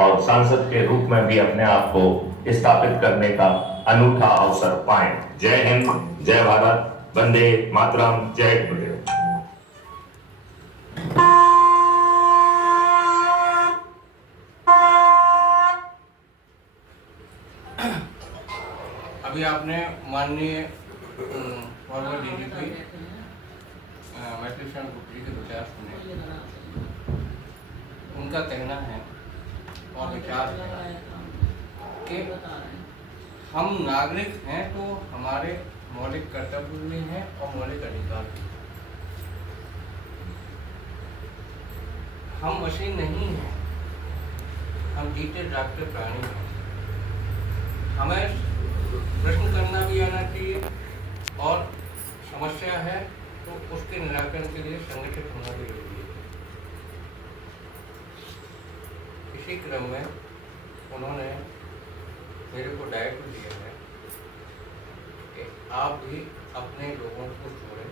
और सांसद के रूप में भी अपने आप को स्थापित करने का अनूठा अवसर पाएं। जय हिंद, जय भारत, वंदे मातरम, जय गुरुदेव। अभी आपने माननीय फॉर्मर डीजीपी मैथिली शरण गुप्ता के विचार सुने। उनका कहना है और विचार है कि हम नागरिक हैं तो हमारे मौलिक कर्तव्य भी हैं और मौलिक अधिकार भी। हम मशीन नहीं हैं, हम जीते जागते प्राणी हैं। हमें प्रश्न करना भी आना चाहिए और समस्या है तो उसके निराकरण के लिए संगठित होना भी जरूरी है। इसी क्रम में उन्होंने मेरे को दायित्व दिया है कि आप भी अपने लोगों को जोड़ें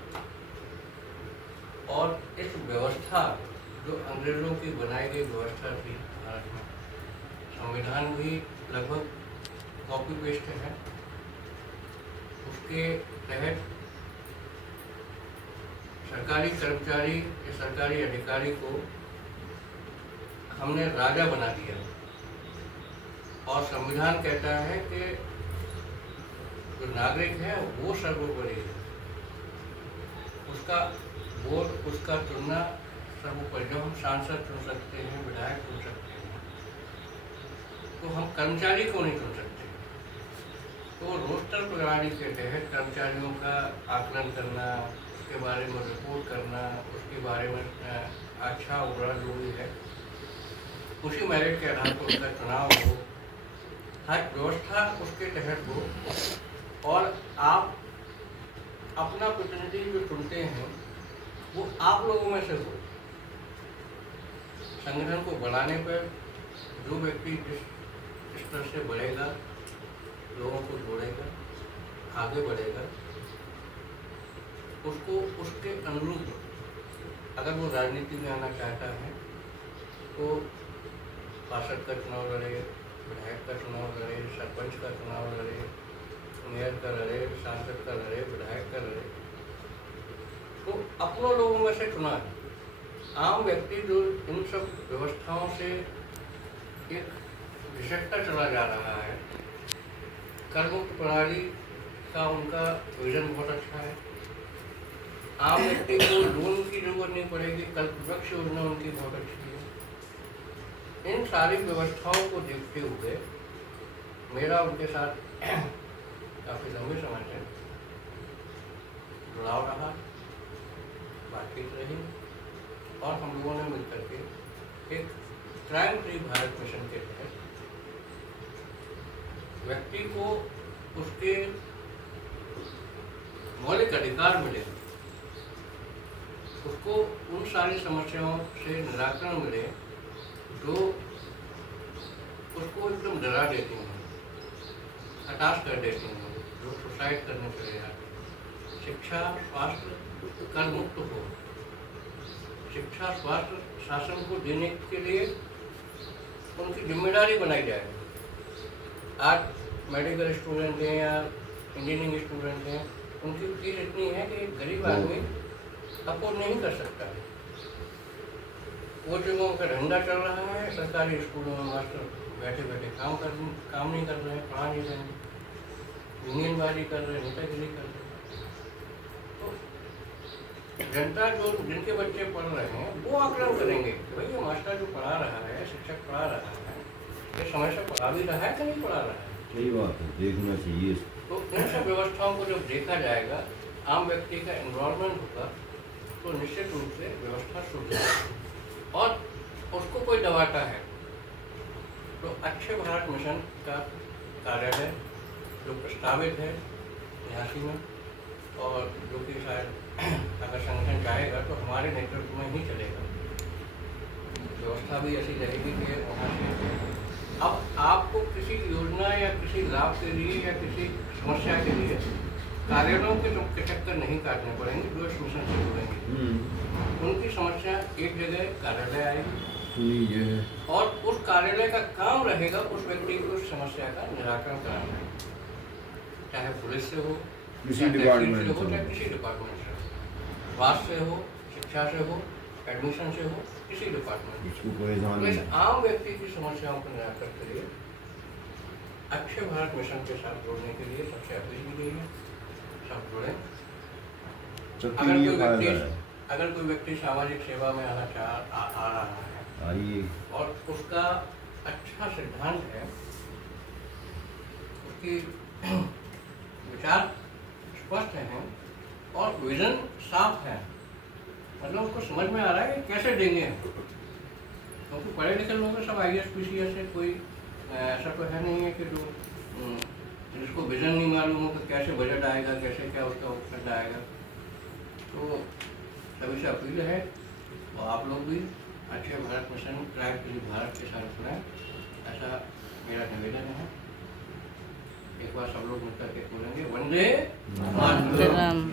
और इस व्यवस्था जो अंग्रेजों की बनाई गई व्यवस्था थी भारत में, संविधान भी लगभग कॉपी पेस्ट है, उसके तहत सरकारी कर्मचारी या सरकारी अधिकारी को हमने राजा बना दिया और संविधान कहता है कि जो नागरिक है वो सर्वोपरि है, उसका वोट, उसका चुनना सर्वोपरि। जब हम सांसद चुन सकते हैं, विधायक चुन सकते हैं, तो हम कर्मचारी को नहीं चुन सकते। तो रोस्टर प्रणाली के तहत कर्मचारियों का आकलन करना, उसके बारे में रिपोर्ट करना, उसके बारे में अच्छा बुरा जो भी है उसी मेरिट के आधार पर उसका चुनाव हो, हर व्यवस्था उसके तहत हो और आप अपना प्रतिनिधि जो चुनते हैं वो आप लोगों में से हो। संगठन को बढ़ाने पर जो व्यक्ति जिस स्तर से बढ़ेगा, लोगों को जोड़ेगा, आगे बढ़ेगा, उसको उसके अनुरूप अगर वो राजनीति में आना चाहता है तो पार्षद का चुनाव लड़े, विधायक का चुनाव लड़े, सरपंच का चुनाव लड़े, मेयर का लड़े, सांसद का लड़े, विधायक का लड़े, तो अपनों लोगों में से चुना है। आम व्यक्ति जो इन सब व्यवस्थाओं से एक घिसटता चला जा रहा है, करमुक्त प्रणाली का उनका विजन बहुत अच्छा है। आम व्यक्ति को लोन की जरूरत नहीं पड़ेगी, कल्पवृक्ष योजना उनकी बहुत अच्छी है। इन सारी व्यवस्थाओं को देखते हुए मेरा उनके साथ काफ़ी लंबे समय से जुड़ाव रहा, बातचीत रही और हम लोगों ने मिलकर के एक क्राइम फ्री भारत मिशन के तहत व्यक्ति को उसके मौलिक अधिकार मिले, उसको उन सारी समस्याओं से निराकरण मिले जो उसको एकदम डरा देती हैं, हताश कर देती हैं, जो सुसाइड करने चले जाते हैं। शिक्षा, स्वास्थ्य, कर मुक्त हो, शिक्षा, स्वास्थ्य, शासन को देने के लिए उनकी जिम्मेदारी बनाई जाए। आज मेडिकल स्टूडेंट हैं या इंजीनियरिंग स्टूडेंट हैं, उनकी फीस इतनी है कि गरीब आदमी अफोर्ड नहीं कर सकता है। कोचिंगों का धंधा चल रहा है, सरकारी स्कूलों में मास्टर बैठे बैठे काम नहीं कर रहे हैं, पढ़ा नहीं रहे हैं, यूनियनबाजी कर रहे हैं, नेतागिरी कर रहे हैं। तो जनता जो जिनके बच्चे पढ़ रहे हैं वो आकलन करेंगे कि भाई ये मास्टर जो पढ़ा रहा है, शिक्षक पढ़ा रहा है, ये समय से पढ़ा भी रहा है कि नहीं पढ़ा रहा है। सही बात है, देखना चाहिए। तो इन सब व्यवस्थाओं को जब देखा जाएगा, आम व्यक्ति का इन्वॉल्वमेंट होगा तो निश्चित रूप से व्यवस्था सुधरेगी। और उसको कोई दबाता है तो अच्छे भारत मिशन का कार्यालय जो प्रस्तावित है झांसी में, और जो कि शायद अगर संगठन चाहेगा तो हमारे नेतृत्व में ही चलेगा, व्यवस्था भी ऐसी रहेगी कि वहाँ से अब आपको किसी योजना या किसी लाभ के लिए या किसी समस्या के लिए कार्यालयों के चक्कर नहीं काटने पड़ेंगे जो इस मिशन से जुड़ेंगे। उनकी समस्या एक जगह कार्यालय आएगी, सुनी ये है। और उस कार्यालय का काम रहेगा उस व्यक्ति की उस समस्या का निराकरण कराना, चाहे पुलिस से हो, किसी चाहे डिपार्टमेंट तहसील से हो, से चाहे हो। किसी डिपार्टमेंट से हो, स्वास्थ्य से हो, शिक्षा से हो, एडमिशन से हो, किसी डिपार्टमेंट से इसको परेशान हो। तो इस नहीं। आम व्यक्ति की समस्याओं को निराकरण के लिए अक्षय भारत मिशन के साथ जोड़ने के लिए सबसे अपील की गई है, सब जुड़े। सबके अगर लिए कोई फायदा व्यक्ति है। अगर कोई व्यक्ति सामाजिक सेवा में आना आ रहा है आइए। और उसका अच्छा सिद्धांत है, उसकी विचार स्पष्ट हैं और विजन साफ है, मतलब उसको समझ में आ रहा है कि कैसे देंगे, क्योंकि पढ़े लिखे लोग सब IAS PCS है, कोई ऐसा तो है नहीं है कि जो जिसको विजन नहीं मालूम हो कि कैसे बजट आएगा, कैसे क्या उसका खर्च आएगा। तो सभी से अपील है और आप लोग भी अक्षय भारत मिशन ट्राइब के लिए भारत के साथ जुड़ें, ऐसा मेरा निवेदन है। एक बार सब लोग मिलकर के बोलेंगे, वंदे मातरम।